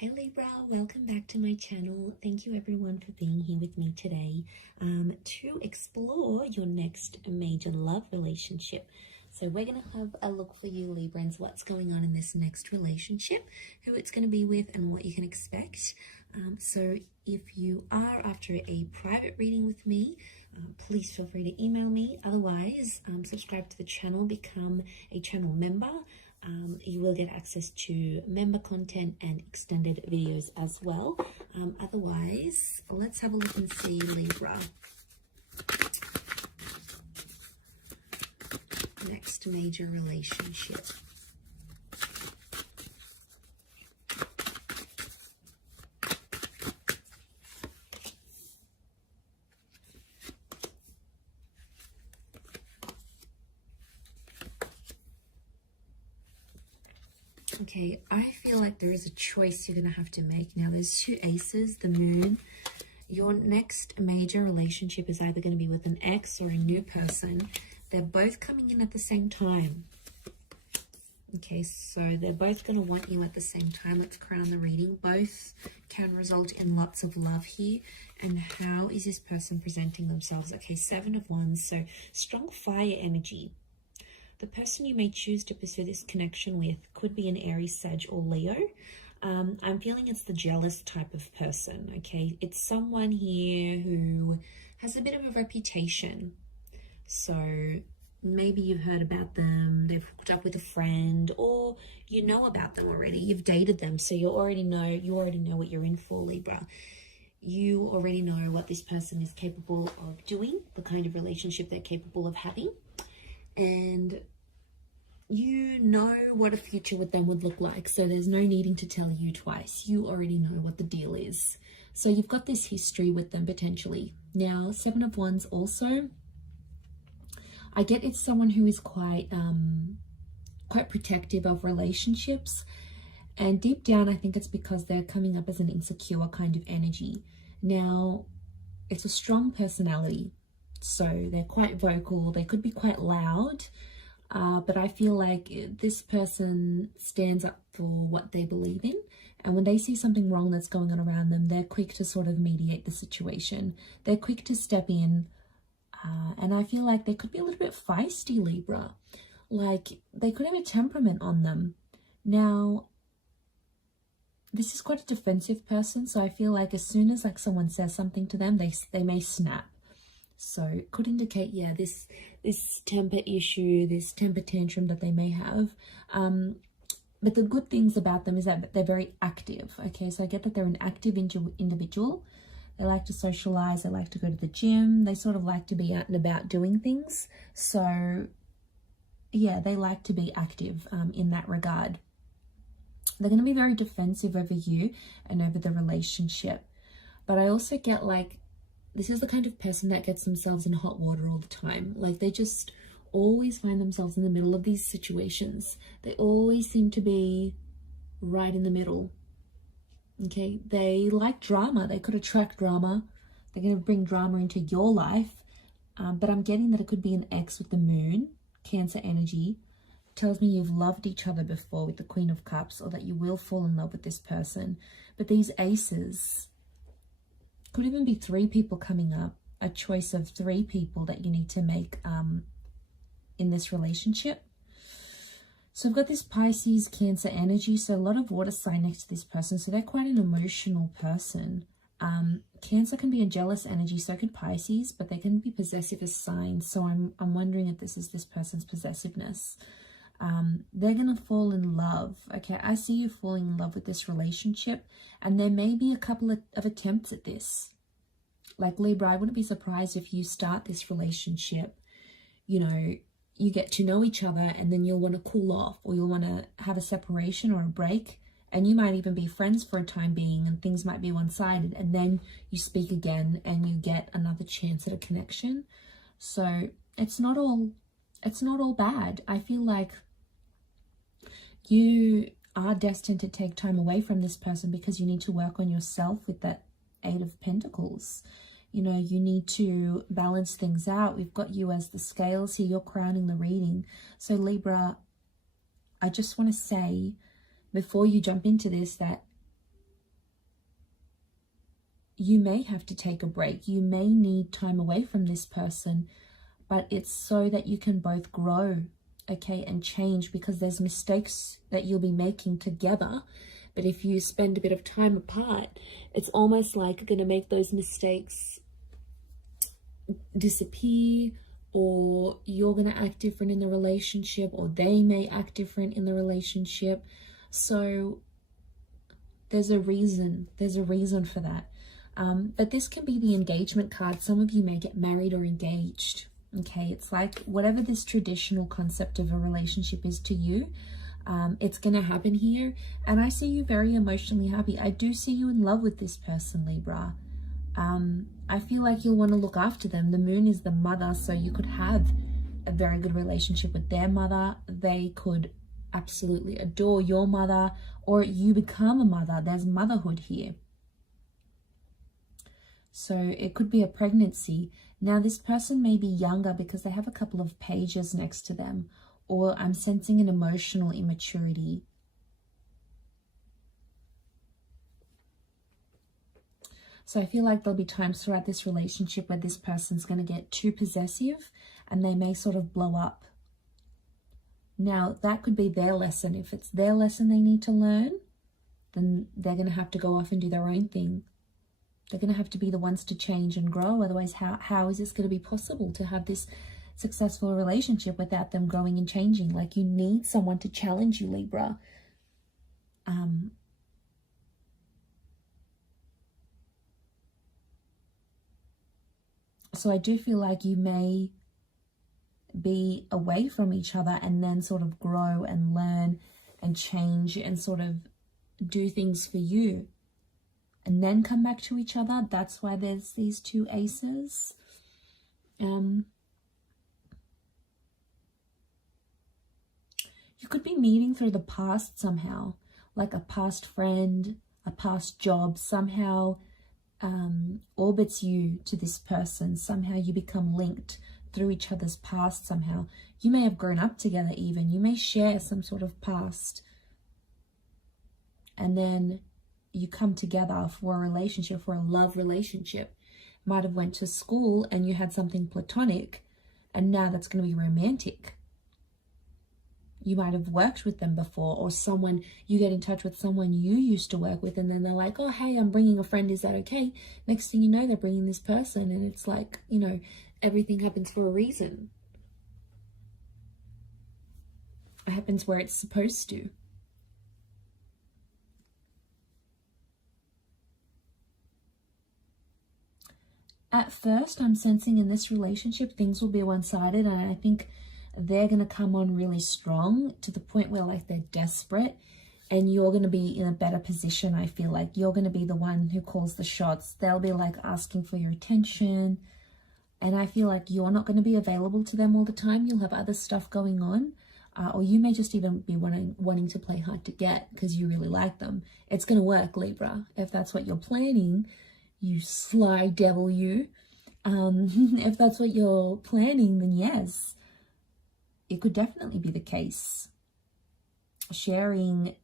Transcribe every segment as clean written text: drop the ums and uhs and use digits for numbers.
Hey Libra, welcome back to my channel. Thank you everyone for being here with me today to explore your next major love relationship. So we're going to have a look for you Librans, what's going on in this next relationship, who it's going to be with and what you can expect. So if you are after a private reading with me, please feel free to email me. Otherwise, subscribe to the channel, become a channel member. You will get access to member content and extended videos as well. Otherwise, let's have a look and see Libra. Next major relationship. Okay, I feel like there is a choice you're going to have to make. Now, there's two aces, the moon. Your next major relationship is either going to be with an ex or a new person. They're both coming in at the same time. Okay, so they're both going to want you at the same time. Let's crown the reading. Both can result in lots of love here. And how is this person presenting themselves? Okay, 7 of Wands, so strong fire energy. The person you may choose to pursue this connection with could be an Aries, Sag, or Leo. I'm feeling it's the jealous type of person, okay? It's someone here who has a bit of a reputation. So maybe you've heard about them, they've hooked up with a friend, or you know about them already. You've dated them, so you already know what you're in for, Libra. You already know what this person is capable of doing, the kind of relationship they're capable of having. And you know what a future with them would look like. So there's no needing to tell you twice. You already know what the deal is. So you've got this history with them potentially. Now, 7 of Wands also, I get it's someone who is quite protective of relationships. And deep down, I think it's because they're coming up as an insecure kind of energy. Now, it's a strong personality. So they're quite vocal, they could be quite loud, but I feel like this person stands up for what they believe in. And when they see something wrong that's going on around them, they're quick to sort of mediate the situation. They're quick to step in. And I feel like they could be a little bit feisty, Libra. Like they could have a temperament on them. Now, this is quite a defensive person. So I feel like as soon as like someone says something to them, they may snap. So it could indicate, yeah, this temper issue, this temper tantrum that they may have. But the good things about them is that they're very active. Okay, so I get that they're an active individual. They like to socialize. They like to go to the gym. They sort of like to be out and about doing things. So yeah, they like to be active in that regard. They're going to be very defensive over you and over the relationship. But I also get like, this is the kind of person that gets themselves in hot water all the time. Like they just always find themselves in the middle of these situations. They always seem to be right in the middle. Okay, they like drama. They could attract drama. They're going to bring drama into your life. But I'm getting that it could be an ex with the moon, Cancer energy. Tells me you've loved each other before with the Queen of Cups, or that you will fall in love with this person. But these aces, could even be 3 people coming up, a choice of 3 people that you need to make in this relationship. So I've got this Pisces, Cancer energy, so a lot of water sign next to this person, so they're quite an emotional person. Cancer can be a jealous energy, so could Pisces, but they can be possessive as signs, so I'm wondering if this is this person's possessiveness. They're going to fall in love. Okay, I see you falling in love with this relationship, and there may be a couple of attempts at this. Like Libra, I wouldn't be surprised if you start this relationship, you know, you get to know each other and then you'll want to cool off, or you'll want to have a separation or a break, and you might even be friends for a time being and things might be one-sided, and then you speak again and you get another chance at a connection. So it's not all bad. I feel like you are destined to take time away from this person because you need to work on yourself with that 8 of Pentacles. You know, you need to balance things out. We've got you as the scales here. You're crowning the reading. So Libra, I just want to say before you jump into this that you may have to take a break. You may need time away from this person, but it's so that you can both grow, okay, and change, because there's mistakes that you'll be making together. But if you spend a bit of time apart, it's almost like going to make those mistakes disappear, or you're going to act different in the relationship, or they may act different in the relationship. So there's a reason for that. But this can be the engagement card. Some of you may get married or engaged. Okay, it's like whatever this traditional concept of a relationship is to you, it's going to happen here. And I see you very emotionally happy. I do see you in love with this person, Libra. I feel like you'll want to look after them. The moon is the mother, so you could have a very good relationship with their mother. They could absolutely adore your mother, or you become a mother. There's motherhood here. So it could be a pregnancy. Now this person may be younger because they have a couple of pages next to them, or I'm sensing an emotional immaturity. So I feel like there'll be times throughout this relationship where this person's going to get too possessive and they may sort of blow up. Now that could be their lesson. If it's their lesson they need to learn, then they're going to have to go off and do their own thing. They're going to have to be the ones to change and grow. Otherwise, how is this going to be possible to have this successful relationship without them growing and changing? Like, you need someone to challenge you, Libra. So I do feel like you may be away from each other and then sort of grow and learn and change and sort of do things for you, and then come back to each other. That's why there's these two aces. You could be meeting through the past somehow, like a past friend, a past job somehow orbits you to this person. Somehow you become linked through each other's past somehow. You may have grown up together even. You may share some sort of past. And then you come together for a relationship, for a love relationship. Might have went to school and you had something platonic, and now that's going to be romantic. You might have worked with them before, or someone, you get in touch with someone you used to work with, and then they're like, oh, hey, I'm bringing a friend, is that okay? Next thing you know, they're bringing this person, and it's like, you know, everything happens for a reason. It happens where it's supposed to. At first, I'm sensing in this relationship, things will be one-sided, and I think they're going to come on really strong to the point where like they're desperate, and you're going to be in a better position. I feel like you're going to be the one who calls the shots. They'll be like asking for your attention, and I feel like you're not going to be available to them all the time. You'll have other stuff going on, or you may just even be wanting to play hard to get because you really like them. It's going to work, Libra, if that's what you're planning. You sly devil, you. If that's what you're planning, then yes, it could definitely be the case. Sharing,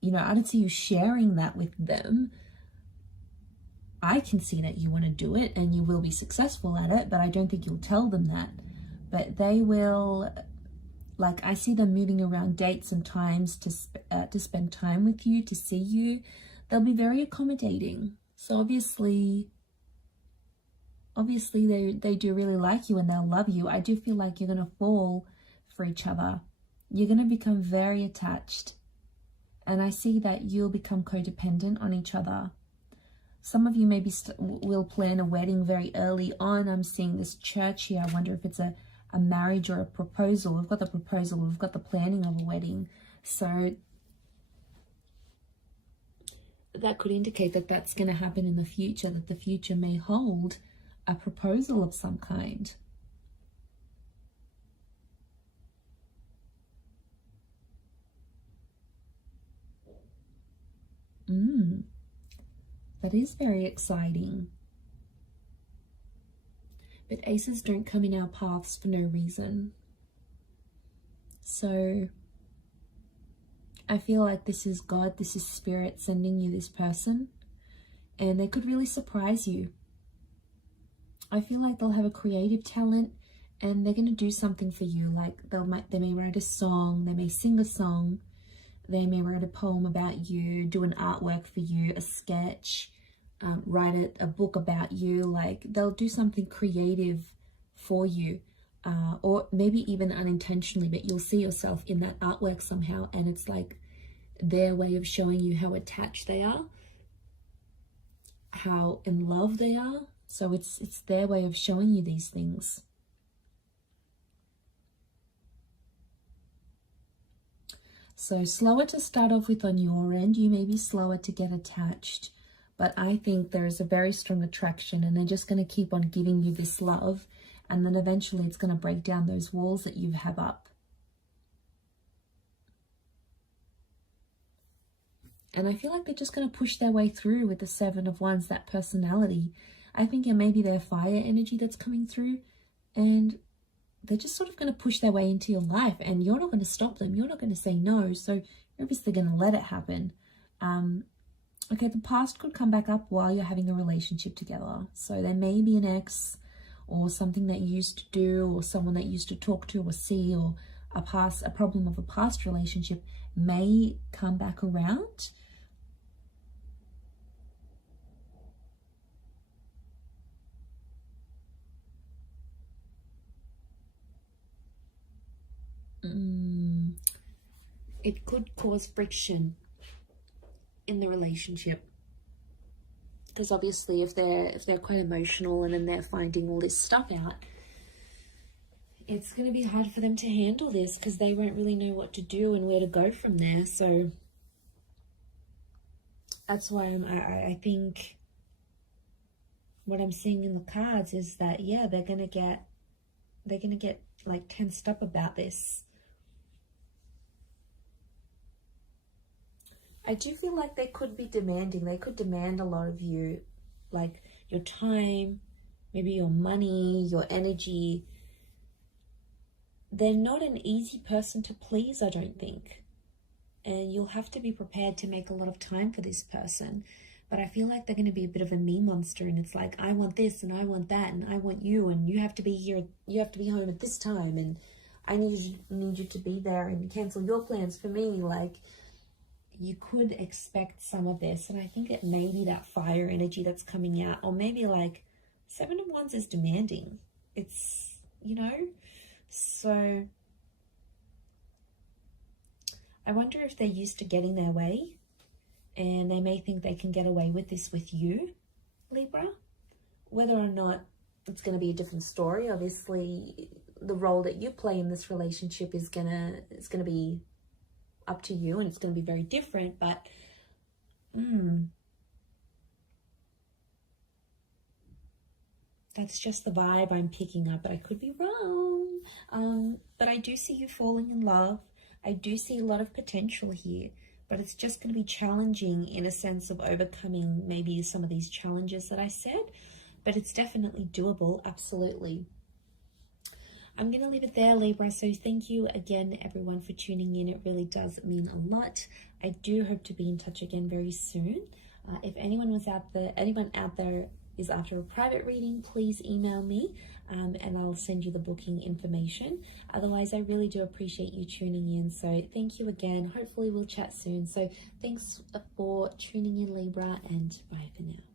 you know, I don't see you sharing that with them. I can see that you want to do it and you will be successful at it, but I don't think you'll tell them that. But they will, like, I see them moving around dates and times to spend time with you, to see you. They'll be very accommodating. So obviously they do really like you and they'll love you. I do feel like you're going to fall for each other. You're going to become very attached. And I see that you'll become codependent on each other. Some of you maybe will plan a wedding very early on. I'm seeing this church here. I wonder if it's a marriage or a proposal. We've got the proposal. We've got the planning of a wedding. So that could indicate that that's going to happen in the future, that the future may hold a proposal of some kind. That is very exciting. But aces don't come in our paths for no reason. So I feel like this is God, this is Spirit sending you this person. and they could really surprise you. I feel like they'll have a creative talent and they're going to do something for you. Like they may write a song, they may sing a song, they may write a poem about you, do an artwork for you, a sketch, write a book about you. Like they'll do something creative for you, or maybe even unintentionally, but you'll see yourself in that artwork somehow, and it's like their way of showing you how attached they are, how in love they are. So it's their way of showing you these things. So slower to start off with on your end. You may be slower to get attached, but I think there is a very strong attraction, and they're just going to keep on giving you this love, and then eventually it's going to break down those walls that you have up. And I feel like they're just going to push their way through with the Seven of Wands, that personality. I think it may be their fire energy that's coming through, and they're just sort of going to push their way into your life, and you're not going to stop them. You're not going to say no. So you're obviously going to let it happen. Okay, the past could come back up while you're having a relationship together. So there may be an ex or something that you used to do, or someone that you used to talk to or see, or a problem of a past relationship may come back around. It could cause friction in the relationship, because obviously if they're quite emotional and then they're finding all this stuff out, it's going to be hard for them to handle this, because they won't really know what to do and where to go from there. So that's why I think what I'm seeing in the cards is that, yeah, they're gonna get like tensed up about this. I do feel like they could be demanding. They could demand a lot of you, like your time, maybe your money, your energy. They're not an easy person to please, I don't think. And you'll have to be prepared to make a lot of time for this person. But I feel like they're going to be a bit of a me monster, and it's like, I want this and I want that and I want you, and you have to be here, you have to be home at this time, and I need you to be there and cancel your plans for me. Like, you could expect some of this, and I think it may be that fire energy that's coming out, or maybe like Seven of Wands is demanding. It's, you know, so I wonder if they're used to getting their way, and they may think they can get away with this with you, Libra. Whether or not it's going to be a different story. Obviously, the role that you play in this relationship is gonna be up to you, and it's going to be very different. But that's just the vibe I'm picking up, but I could be wrong. But I do see you falling in love. I do see a lot of potential here, but it's just going to be challenging in a sense of overcoming maybe some of these challenges that I said, but it's definitely doable. Absolutely. I'm going to leave it there, Libra. So thank you again, everyone, for tuning in. It really does mean a lot. I do hope to be in touch again very soon. If anyone out there is after a private reading, please email me, and I'll send you the booking information. Otherwise, I really do appreciate you tuning in. So thank you again. Hopefully we'll chat soon. So thanks for tuning in, Libra, and bye for now.